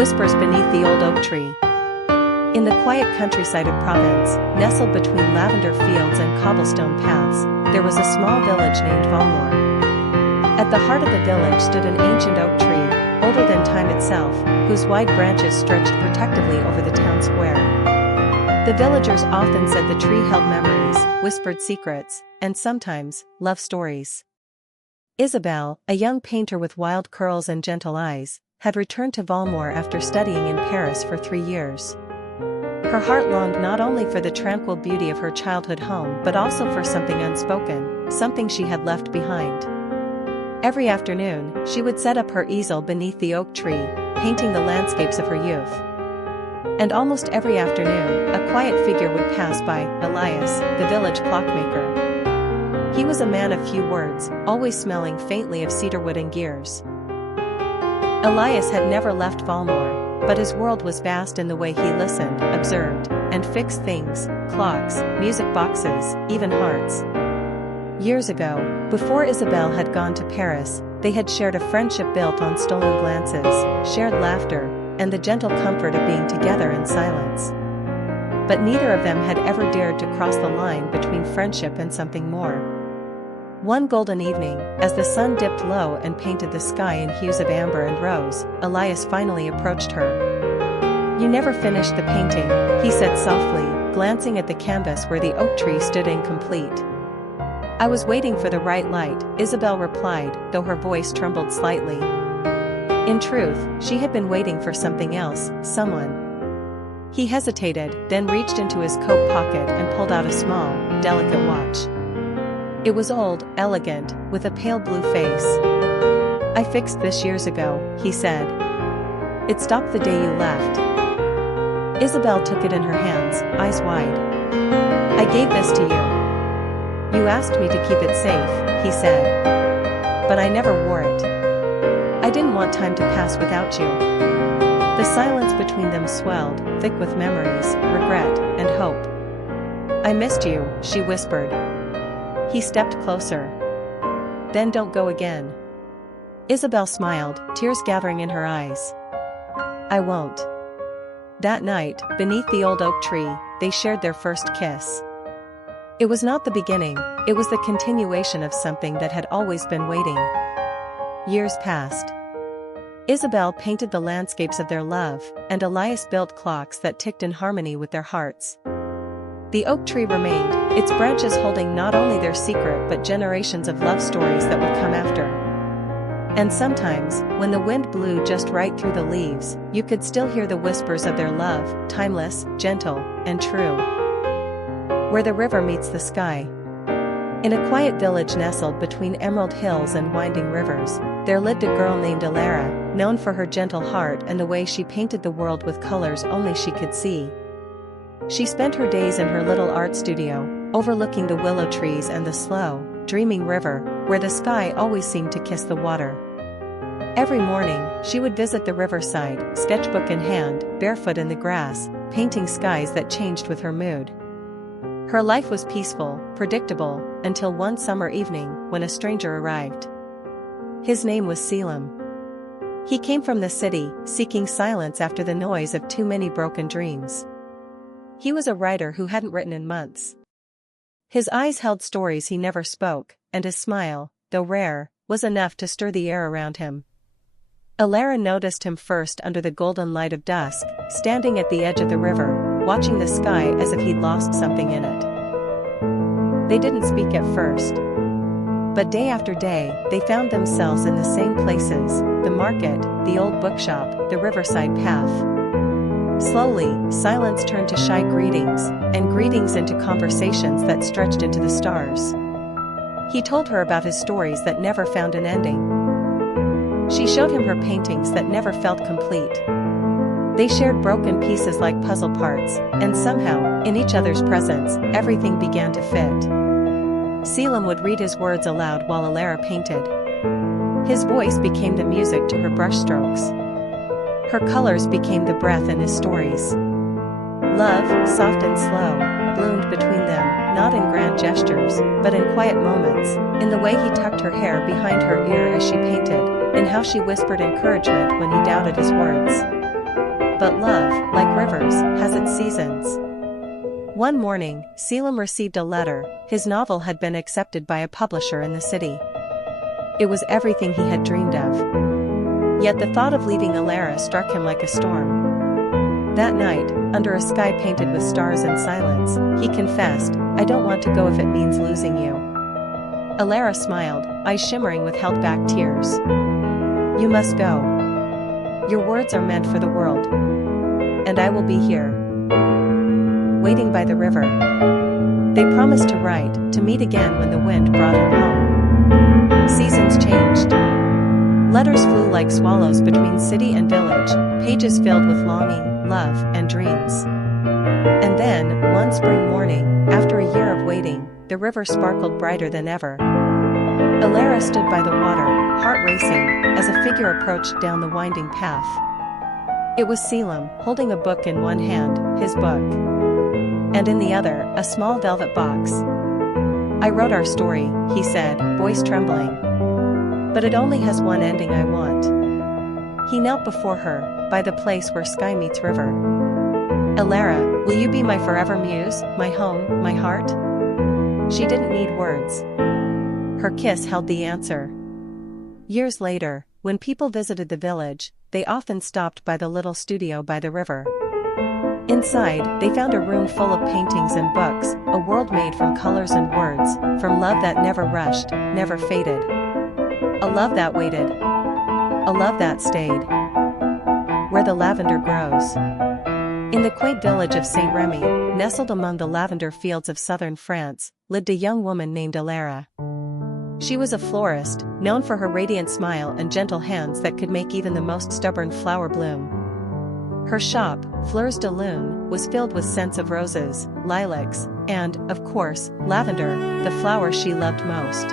whispers beneath the old oak tree. In the quiet countryside of Provence, nestled between lavender fields and cobblestone paths, there was a small village named Valmore. At the heart of the village stood an ancient oak tree, older than time itself, whose wide branches stretched protectively over the town square. The villagers often said the tree held memories, whispered secrets, and sometimes, love stories. Isabelle, a young painter with wild curls and gentle eyes, had returned to Valmore after studying in Paris for 3 years. Her heart longed not only for the tranquil beauty of her childhood home but also for something unspoken, something she had left behind. Every afternoon, she would set up her easel beneath the oak tree, painting the landscapes of her youth. And almost every afternoon, a quiet figure would pass by, Elias, the village clockmaker. He was a man of few words, always smelling faintly of cedarwood and gears. Elias had never left Valmore, but his world was vast in the way he listened, observed, and fixed things, clocks, music boxes, even hearts. Years ago, before Isabelle had gone to Paris, they had shared a friendship built on stolen glances, shared laughter, and the gentle comfort of being together in silence. But neither of them had ever dared to cross the line between friendship and something more. One golden evening, as the sun dipped low and painted the sky in hues of amber and rose, Elias finally approached her. "You never finished the painting," he said softly, glancing at the canvas where the oak tree stood incomplete. "I was waiting for the right light," Isabelle replied, though her voice trembled slightly. In truth, she had been waiting for something else, someone. He hesitated, then reached into his coat pocket and pulled out a small, delicate watch. It was old, elegant, with a pale blue face. "I fixed this years ago," he said. "It stopped the day you left." Isabelle took it in her hands, eyes wide. "I gave this to you. You asked me to keep it safe," he said. "But I never wore it. I didn't want time to pass without you." The silence between them swelled, thick with memories, regret, and hope. "I missed you," she whispered. He stepped closer. "Then don't go again." Isabelle smiled, tears gathering in her eyes. "I won't." That night, beneath the old oak tree, they shared their first kiss. It was not the beginning, it was the continuation of something that had always been waiting. Years passed. Isabelle painted the landscapes of their love, and Elias built clocks that ticked in harmony with their hearts. The oak tree remained, its branches holding not only their secret but generations of love stories that would come after. And sometimes, when the wind blew just right through the leaves, you could still hear the whispers of their love, timeless, gentle, and true. Where the river meets the sky. In a quiet village nestled between emerald hills and winding rivers, there lived a girl named Alara, known for her gentle heart and the way she painted the world with colors only she could see. She spent her days in her little art studio, overlooking the willow trees and the slow, dreaming river, where the sky always seemed to kiss the water. Every morning, she would visit the riverside, sketchbook in hand, barefoot in the grass, painting skies that changed with her mood. Her life was peaceful, predictable, until one summer evening, when a stranger arrived. His name was Selim. He came from the city, seeking silence after the noise of too many broken dreams. He was a writer who hadn't written in months. His eyes held stories he never spoke, and his smile, though rare, was enough to stir the air around him. Alara noticed him first under the golden light of dusk, standing at the edge of the river, watching the sky as if he'd lost something in it. They didn't speak at first. But day after day, they found themselves in the same places, the market, the old bookshop, the riverside path. Slowly, silence turned to shy greetings, and greetings into conversations that stretched into the stars. He told her about his stories that never found an ending. She showed him her paintings that never felt complete. They shared broken pieces like puzzle parts, and somehow, in each other's presence, everything began to fit. Selim would read his words aloud while Alara painted. His voice became the music to her brushstrokes. Her colors became the breath in his stories. Love, soft and slow, bloomed between them, not in grand gestures, but in quiet moments, in the way he tucked her hair behind her ear as she painted, in how she whispered encouragement when he doubted his words. But love, like rivers, has its seasons. One morning, Selim received a letter. His novel had been accepted by a publisher in the city. It was everything he had dreamed of. Yet the thought of leaving Alara struck him like a storm. That night, under a sky painted with stars and silence, he confessed, "I don't want to go if it means losing you." Alara smiled, eyes shimmering with held-back tears. "You must go. Your words are meant for the world. And I will be here, waiting by the river." They promised to write, to meet again when the wind brought him home. Seasons changed. Letters flew like swallows between city and village, pages filled with longing, love, and dreams. And then, one spring morning, after a year of waiting, the river sparkled brighter than ever. Alara stood by the water, heart racing, as a figure approached down the winding path. It was Selim, holding a book in one hand, his book, and in the other, a small velvet box. "I wrote our story," he said, voice trembling. "But it only has one ending I want." He knelt before her, by the place where sky meets river. "Alara, will you be my forever muse, my home, my heart?" She didn't need words. Her kiss held the answer. Years later, when people visited the village, they often stopped by the little studio by the river. Inside, they found a room full of paintings and books, a world made from colors and words, from love that never rushed, never faded. A love that waited. A love that stayed. Where the lavender grows. In the quaint village of Saint Remy, nestled among the lavender fields of southern France, lived a young woman named Alara. She was a florist, known for her radiant smile and gentle hands that could make even the most stubborn flower bloom. Her shop, Fleurs de Lune, was filled with scents of roses, lilacs, and, of course, lavender, the flower she loved most.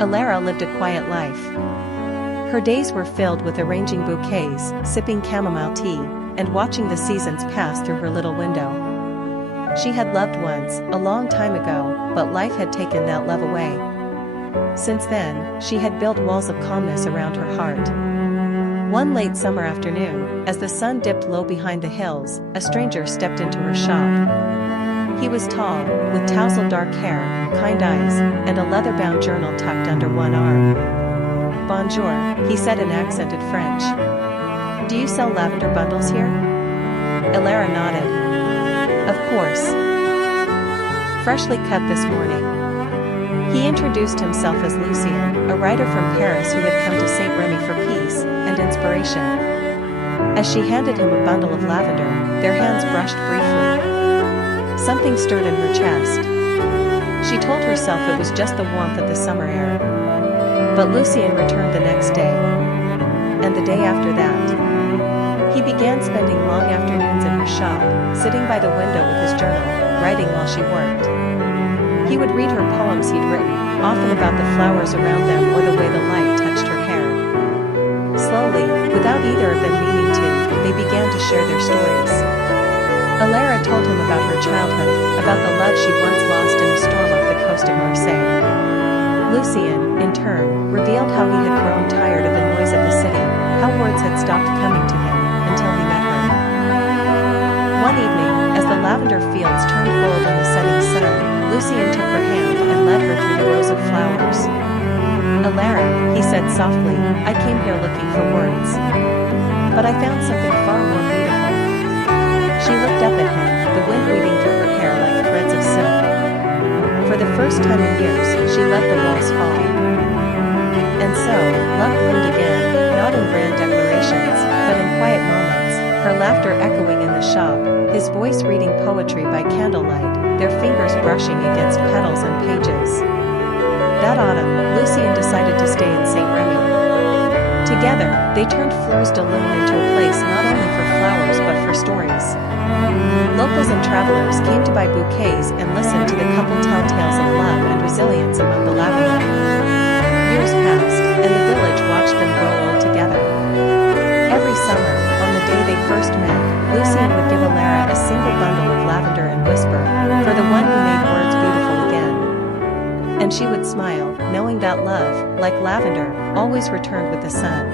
Alara lived a quiet life. Her days were filled with arranging bouquets, sipping chamomile tea, and watching the seasons pass through her little window. She had loved once, a long time ago, but life had taken that love away. Since then, she had built walls of calmness around her heart. One late summer afternoon, as the sun dipped low behind the hills, a stranger stepped into her shop. He was tall, with tousled dark hair, kind eyes, and a leather-bound journal tucked under one arm. "Bonjour," he said in accented French. "Do you sell lavender bundles here?" Alara nodded. "Of course. Freshly cut this morning." He introduced himself as Lucian, a writer from Paris who had come to Saint Remy for peace and inspiration. As she handed him a bundle of lavender, their hands brushed briefly. Something stirred in her chest. She told herself it was just the warmth of the summer air. But Lucian returned the next day. And the day after that. He began spending long afternoons in her shop, sitting by the window with his journal, writing while she worked. He would read her poems he'd written, often about the flowers around them or the way the light touched her hair. Slowly, without either of them meaning to, they began to share their stories. Alara told him about her childhood, about the love she'd once lost in a storm off the coast of Marseille. Lucian, in turn, revealed how he had grown tired of the noise of the city, how words had stopped coming to him, until he met her. One evening, as the lavender fields turned gold in the setting sun, Lucian took her hand and led her through the rows of flowers. "Alara," he said softly, "I came here looking for words. But I found something far more beautiful." She looked up at him, the wind weaving through her hair like threads of silk. For the first time in years, she let the walls fall. And so, love bloomed again, not in grand declarations, but in quiet moments, her laughter echoing in the shop, his voice reading poetry by candlelight, their fingers brushing against petals and pages. That autumn, Lucian decided to stay in Saint Remy. Together, they turned Fleurs de Lune into a place not only for flowers but for stories. Locals and travelers came to buy bouquets and listen to the couple tell tales of love and resilience among the lavender. Years passed, and the village watched them grow old together. Every summer, on the day they first met, Lucian would give Alara a single bundle of lavender and whisper, "For the one who made words beautiful again." And she would smile, knowing that love, like lavender, always returned with the sun.